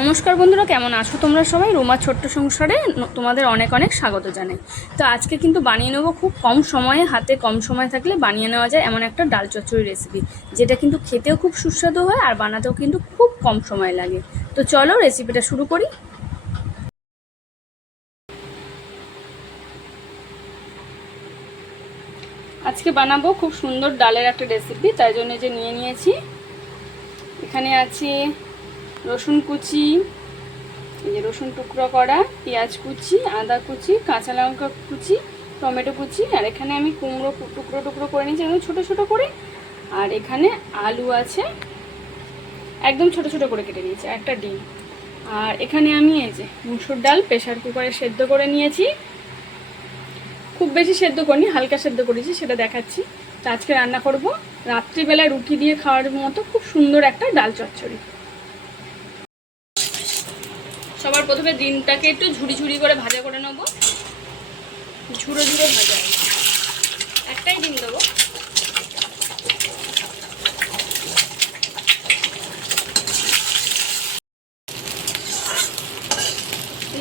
নমস্কার বন্ধুরা, কেমন আছো তোমরা সবাই? রোমা ছোট্ট সংসারে তোমাদের অনেক অনেক স্বাগত জানাই। তো আজকে কিন্তু বানিয়ে নেব খুব কম সময়ে, হাতে কম সময় থাকলে বানিয়ে নেওয়া যায় এমন একটা ডাল চচ্চড়ি রেসিপি যেটা কিন্তু খেতেও খুব সুস্বাদু হয় আর বানাতেও কিন্তু খুব কম সময় লাগে। তো চলো রেসিপিটা শুরু করি। আজকে বানাবো খুব সুন্দর ডালের একটা রেসিপি তাই জন্য যে নিয়ে নিয়েছি। এখানে আছে রসুন কুচি, এই যে রসুন টুকরো করা, পেঁয়াজ কুচি, আদা কুচি, কাঁচা লঙ্কা কুচি, টমেটো কুচি, আর এখানে আমি কুমড়ো টুকরো টুকরো করে নিয়েছি, একদম ছোটো ছোটো করে। আর এখানে আলু আছে, একদম ছোট ছোট করে কেটে নিয়েছি, একটা ডিম। আর এখানে আমি এই যে মুসুর ডাল প্রেশার কুকারে সেদ্ধ করে নিয়েছি। খুব বেশি সেদ্ধ করিনি, হালকা সেদ্ধ করেছি, সেটা দেখাচ্ছি। তো আজকে রান্না করব। রাত্রিবেলা রুটি দিয়ে খাওয়ার মতো খুব সুন্দর একটা ডাল চচ্চড়ি। সবার প্রথমে ডিমটাকে একটু ঝুড়ি ঝুড়ি করে ভাজা করে নেব। ঝুড়ো ঝুড়ো ভাজা। একটাই ডিম দেবো।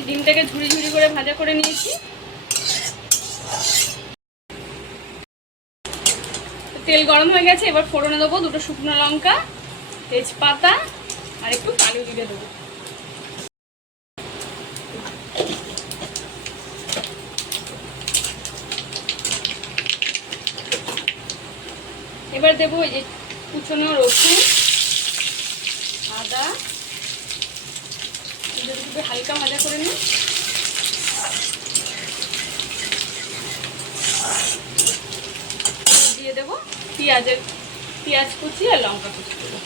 ডিমটাকে ঝুড়ি ঝুড়ি করে ভাজা করে নিয়েছি। তেল গরম হয়ে গেছে, এবার ফোড়নে দেবো দুটো শুকনো লঙ্কা, তেজপাতা, আর একটু কালো জিরে দেবো। দেবো এই যে কুচনো রসুন, আদা। যদি হালকা ভাজা করে নিন দিয়ে দেবো পেঁয়াজের, পেঁয়াজ কুচি আর লঙ্কা কুচি দেবো।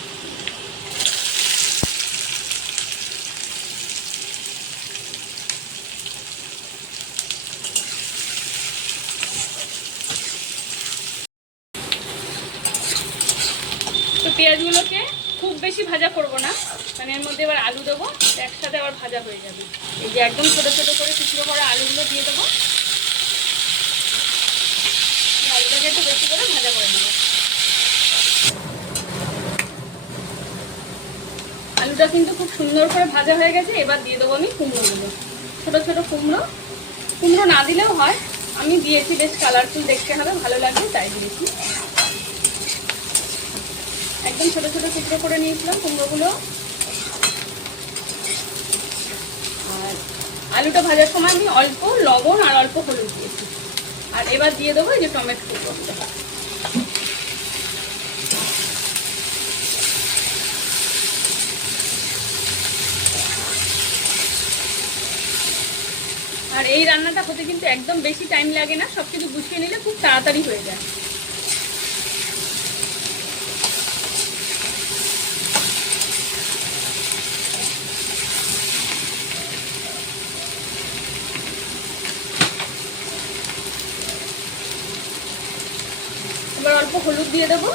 পেঁয়াজগুলোকে খুব বেশি ভাজা করব না। মানে এর মধ্যে এবার আলু দেবো, একসাথে আবার ভাজা হয়ে যাবে। এই যে একদম ছোটো ছোটো করে কুচড়ো করা আলুগুলো দিয়ে দেবো। আলুটাকে একটু বেশি করে ভাজা করে দেবো আলুটা কিন্তু খুব সুন্দর করে ভাজা হয়ে গেছে, এবার দিয়ে দেবো আমি কুমড়োগুলো। ছোটো ছোটো কুমড়ো। কুমড়ো না দিলেও হয়। আমি দিয়েছি, বেশ কালারফুল দেখতে হবে, ভালো লাগবে তাই দিয়েছি একদম ছোট ছোট টুকরো করে নিয়েছিলাম কুমড়োগুলো। আর আলুটা ভাজার সময় আমি অল্প লবণ আর অল্প হলুদ দিয়েছি। আর এবার দিয়ে দেবো যে টমেটো টুকরোগুলো আর এই রান্নাটা হতে কিন্তু একদম বেশি টাইম লাগে না সব কিছু গুছিয়ে নিলে খুব তাড়াতাড়ি হয়ে যায়। অল্প হলুদ দিয়ে দেবো।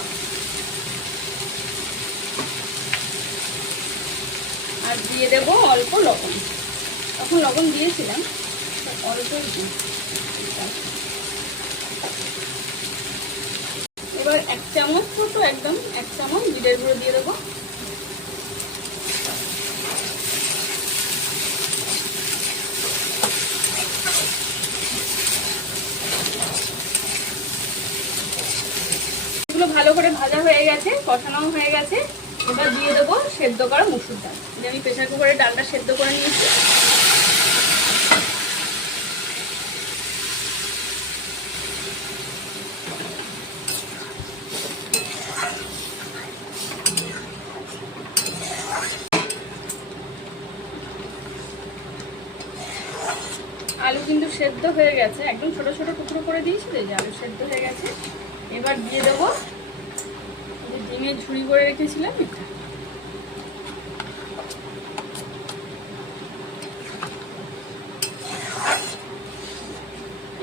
আর দিয়ে দেবো অল্প লবণ। তখন লবণ দিয়েছিলাম অল্প এবার এক চামচ ছোটো একদম এক চামচ জিরের গুঁড়ো দিয়ে দেবো। এগুলো ভালো করে ভাজা হয়ে গেছে কষানো হয়ে গেছে। এবার দিয়ে দেবো সেদ্ধ করা মুসুর ডাল। আমি প্রেশার কুকারে ডালটা সেদ্ধ করে নিয়েছি। আলু কিন্তু সেদ্ধ হয়ে গেছে। একদম ছোট ছোট টুকরো করে দিয়েছি তো যে আলু সেদ্ধ হয়ে গেছে। এবার দিয়ে দেবো। ডিমের ঝুড়ি করে রেখেছিলাম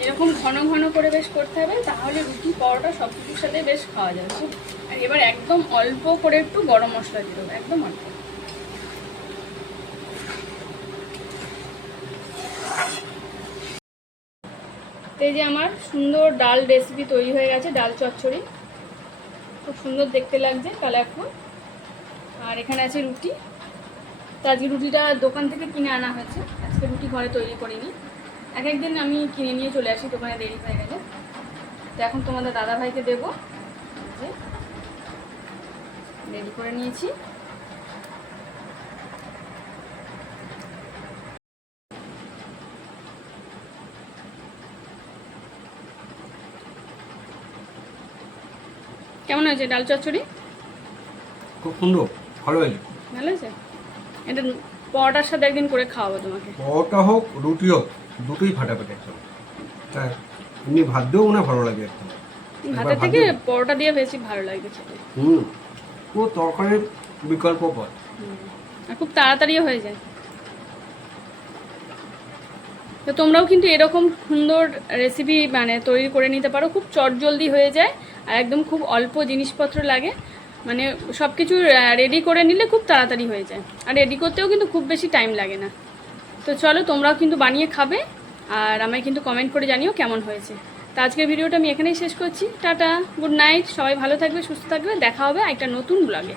এরকম ঘন ঘন করে বেশ করতে হবে, তাহলে রুটি, পরোটা সব কিছুর সাথে বেশ খাওয়া যাবে। আর এবার একদম অল্প করে একটু গরম মশলা দিয়ে দেবো, একদম অল্প। এই যে আমার সুন্দর ডাল রেসিপি তৈরি হয়ে গেছে, ডাল চচ্চড়ি। খুব সুন্দর দেখতে লাগছে তাহলে এখন আর এখানে আছে রুটি। তো আজকে রুটিটা দোকান থেকে কিনে আনা হয়েছে। আজকে রুটি ঘরে তৈরি করিনি। এক একদিন আমি কিনে নিয়ে চলে আসি, দোকানে দেরি হয়ে গেলে। তো এখন তোমাদের দাদা ভাইকে দেবো রেডি করে নিয়েছি। কেমন হয়েছে ডাল চচ্চড়ি? খুব সুন্দর ভালো হয়েছে। ভালো হয়েছে? এটা পরোটার সাথে একদিন করে খাওয়াবো তোমাকে। পরোটা হোক রুটি হোক দুটোই ফাটাফাটি একদম হ্যাঁ এমনি ভাত দিয়েও মনে ভালো লাগে একদম ভাতের থেকে পরোটা দিয়ে বেশি ভালো লাগে খেতে। হুম পুরো তরকারির বিকল্প পথ আর খুব তাড়াতাড়িও হয়ে যায়। তো তোমরাও কিন্তু এরকম সুন্দর রেসিপি মানে তৈরি করে নিতে পারো। খুব চটজলদি হয়ে যায় আর একদম খুব অল্প জিনিসপত্র লাগে। মানে সব কিছু রেডি করে নিলে খুব তাড়াতাড়ি হয়ে যায়। আর রেডি করতেও কিন্তু খুব বেশি টাইম লাগে না। তো চলো, তোমরাও কিন্তু বানিয়ে খাবে আর আমায় কিন্তু কমেন্ট করে জানিও কেমন হয়েছে। তো আজকের ভিডিওটা আমি এখানেই শেষ করছি। টাটা গুড নাইট সবাই ভালো থাকবে, সুস্থ থাকবে। দেখা হবে একটা নতুন ব্লগে